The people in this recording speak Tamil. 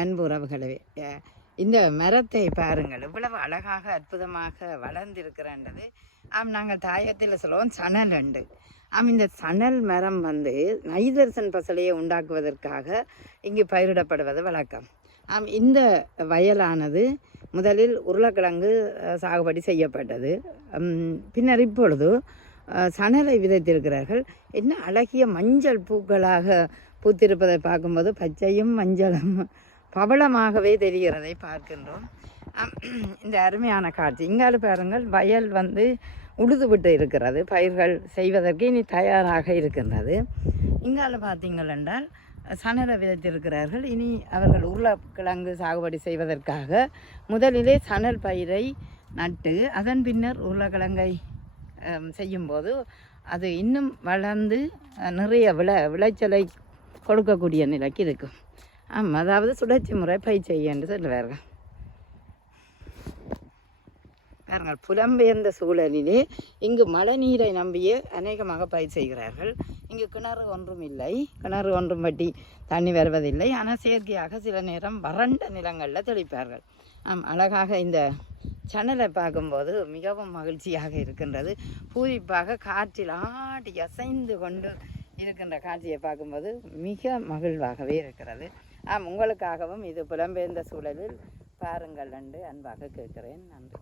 அன்பு உறவுகளே, இந்த மரத்தை பாருங்கள், இவ்வளவு அழகாக அற்புதமாக வளர்ந்திருக்கிறன்றது. நாங்கள் தாயத்தில் சொல்லுவோம் சணல் உண்டு. இந்த சணல் மரம் நைதர்சன் பசலையை உண்டாக்குவதற்காக இங்கு பயிரிடப்படுவது வழக்கம். இந்த வயலானது முதலில் உருளைக்கிழங்கு சாகுபடி செய்யப்பட்டது. பின்னர் இப்பொழுது சணலை விதைத்திருக்கிறார்கள். என்ன அழகிய மஞ்சள் பூக்களாக பூத்திருப்பதை பார்க்கும்போது பச்சையும் மஞ்சளும் பவளமாகவே தெரிகிறதை பார்க்கின்றோம். இந்த அருமையான காட்சி. இங்கால பாருங்கள், வயல் உழுது விட்டு இருக்கிறது, பயிர்கள் செய்வதற்கு இனி தயாராக இருக்கின்றது. இங்கால பார்த்தீங்கள் என்றால் சணலை விதைத்திருக்கிறார்கள். இனி அவர்கள் உருளைக்கிழங்கு சாகுபடி செய்வதற்காக முதலிலே சணல் பயிரை நட்டு அதன் பின்னர் உருளைக்கிழங்கை செய்யும்போது அது இன்னும் வளர்ந்து நிறைய விளைச்சலை கொடுக்கக்கூடிய நிலைக்கு இருக்கும். அதாவது சுழற்சி முறை பயிர் செய்ய என்று சொல்லுவார்கள். பாருங்கள், புலம்பெயர்ந்த சூழலிலே இங்கு மழை நீரை நம்பியே அநேகமாக பயிர் செய்கிறார்கள். இங்கு கிணறு ஒன்றும் இல்லை, கிணறு ஒன்றும் வட்டி தண்ணி வருவதில்லை. ஆனால் செயற்கையாக சில நேரம் வறண்ட நிலங்களில் தெளிப்பார்கள். அழகாக இந்த சணலை பார்க்கும்போது மிகவும் மகிழ்ச்சியாக இருக்கின்றது. பூரிப்பாக காற்றில் ஆடி அசைந்து கொண்டு இருக்கின்ற காட்சியை பார்க்கும்போது மிக மகிழ்வாகவே இருக்கிறது. உங்களுக்காகவும் இது புலம்பெயர்ந்த சூழலில் பாருங்கள் என்று அன்பாக கேட்கிறேன். நன்றி.